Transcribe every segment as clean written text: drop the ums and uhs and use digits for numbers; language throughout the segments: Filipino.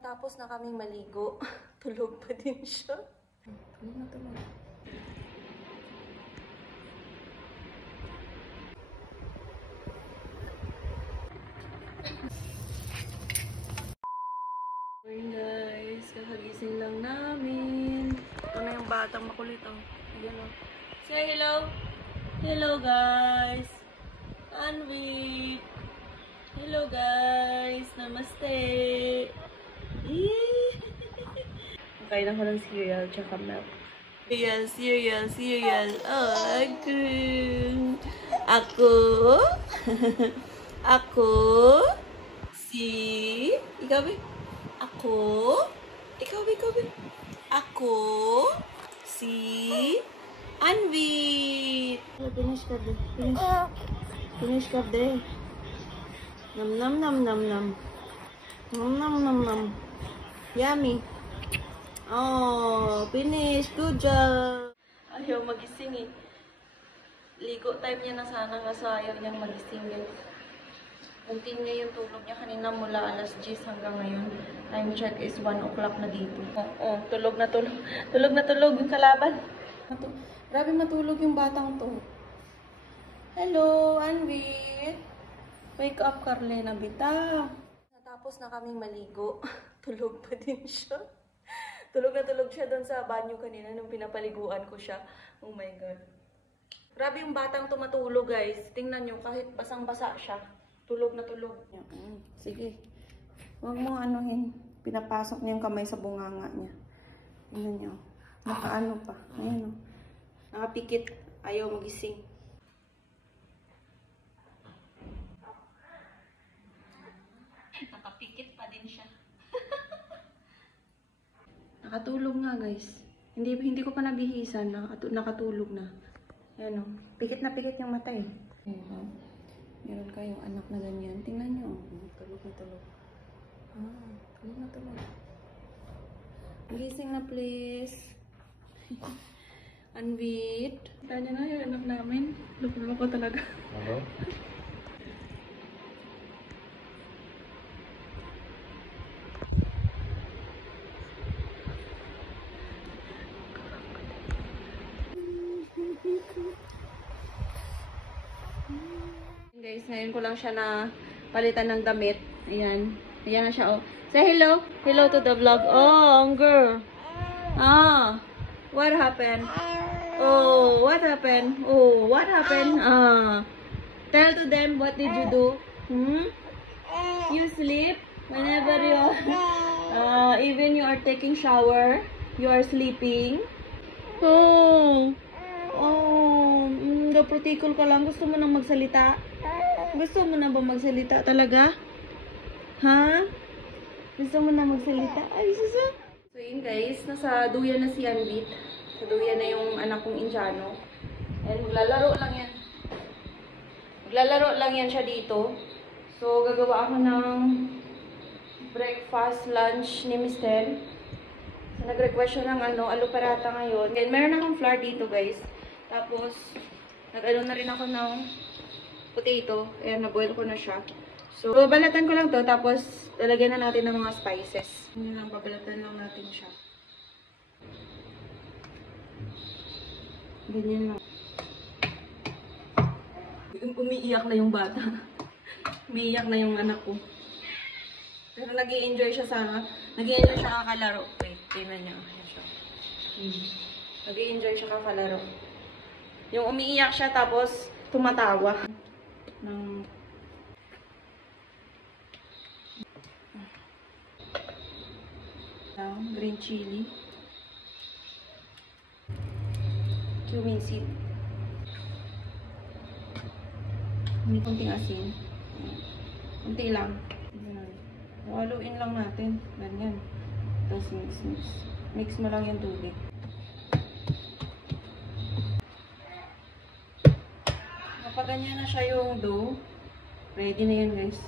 Tapos na kaming maligo. Tulog pa din siya. Tulog na tulog. Morning guys, kakagising lang namin. Ito na yung batang makulit oh. Ayan oh. Say hello. Hello guys. Anvit. Hello guys. Namaste. Kain ako ng cereal tsaka milk. Cereal. Oh, Ako. Si. Ikaw ba? Ikaw ba? Ako. Si. Anvit. Finish ka ba? Finish ka ba? Nam. Yummy. Oh, finish. Good job. Ayaw magising eh. Ligo time niya na sana kasi ayaw niyang magising guys. Continue yung tulog niya kanina mula alas 10 hanggang ngayon. Time check is 1 o'clock na dito. Tulog na tulog. Tulog na tulog yung kalaban. Grabe matulog yung batang to. Hello, Anvit. Wake up, Carlena, bita. Natapos na kaming maligo. Tulog pa din siya. Tulog na tulog siya doon sa banyo kanina nung pinapaliguan ko siya. Oh my God. Grabe yung batang tumatulog, guys. Tingnan nyo, kahit basang-basa siya. Tulog na tulog. Sige. Huwag mo anuhin. Pinapasok niya yung kamay sa bunganga niya. Tingnan nyo. Nakaano pa. Ayan o. Nakapikit. Ayaw magising. Nakapikit pa din siya. Nakatulog nga guys. Hindi ko pa nabihisan. Nakatulog na. Ayan o. Pikit na pikit yung mata eh. Ayan. Meron kayong anak na ganyan. Tingnan nyo. Tulog na tulog. Tulog na tulog. Gising na please. Anvit. Tanya na yung anak namin. Loko talaga. Hello? Guys, ngayon ko lang siya na palitan ng damit. Ayan. Ayan na siya, oh. Say hello. Hello to the vlog. Oh, girl. What happened? Oh, what happened? Oh, what happened? Tell to them what did you do? You sleep whenever you even you are taking shower, you are sleeping. Gaprotikol ka lang. Gusto mo nang magsalita? Gusto mo na ba magsalita talaga? Ha? Gusto mo na magsalita? Ay, suso. So yun guys, nasa duyan na si Anvit. Sa duyan na yung anak kong Indiano. And maglalaro lang yan. Maglalaro lang yan siya dito. So gagawa ako ng breakfast, lunch ni Mr. So nag-request siya ng alu paratha ngayon. And meron akong flour dito guys. Tapos nag-ano na rin ako ng potato. Ayan, na-boil ko na siya. So, babalatan ko lang to. Tapos, lalagyan na natin ng mga spices. Yun lang, babalatan lang natin siya. Ganyan lang. Umiiyak na yung bata. Umiiyak na yung anak ko. Pero nag-i-enjoy siya kakalaro. Wait, tingnan niyo. Nag-i-enjoy siya kakalaro. Yung umiiyak siya tapos tumatawa. Green chili. Cumin seed. May konting asin. Konti lang. Haluin lang natin. Ganyan. Tapos mix. Mix mo lang yung tubig. Kapag ganyan na siya yung dough, ready na yan guys.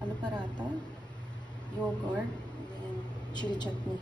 Ano parata? Yogurt. And chili chutney.